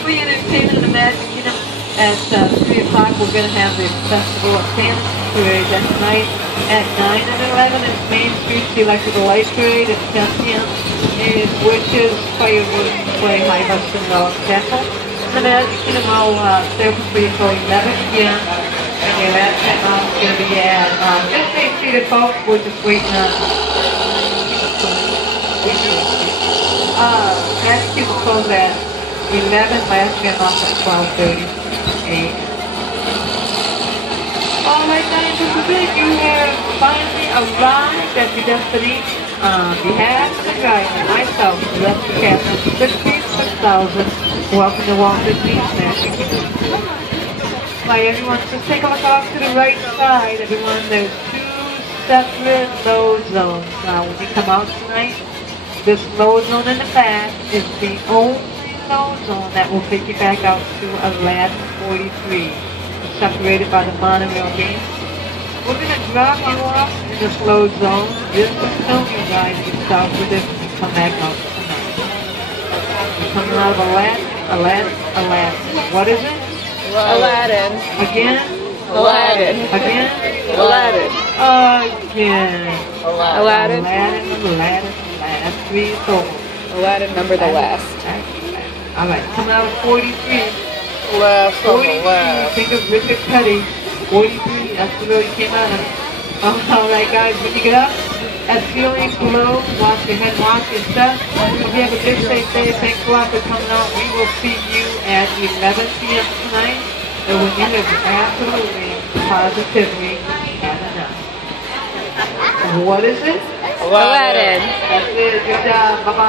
free entertainment in the Magic Kingdom. At 3 o'clock, we're going to have the Festival of Fantasy Parade. That's tonight at 9 and 11 at Main Street. The Electrical Light Parade at 10 p.m. is Witches, Fireworks, Play, High Hudson, Dog, Castle. The Magic Kingdom will stay open for you until 11 p.m. And the last time is going to be at just Main Street at folks. We're just waiting on Magic Kingdom will close at 11. Last time off at 12:30 a.m. Alright guys, this is it. You have finally arrived at your destination. On behalf of the driver and myself, Lester Catherine, 56,000. Welcome to Walt Disney's Magic Kingdom. Right, everyone, just take a look off to the right side. Everyone, there's 2 separate load zones. Now, when you come out tonight, this load zone in the back is the only load zone that will take you back out to Aladdin 43. It's separated by the monorail gate. We're going to drop you off in this load zone just to film you guys yourself with it when you come back out tonight. You're coming out of Aladdin. What is it? Aladdin. Again? Aladdin. Again? Aladdin. Again. Aladdin. Aladdin. 3 is over. Aladdin number the last. Alright, coming out of 43. Last on the 43, last. think of Richard Petty. 43, that's the road he came out of. Alright guys, when you get up, at ceiling below, wash your head, wash your stuff. Hope you have a good, safe day. Thanks a lot for coming out. We will see you at 11 p.m. tonight. And when you have absolutely, positively had enough. What is it? Aladdin. That's it. Good job. Bye-bye.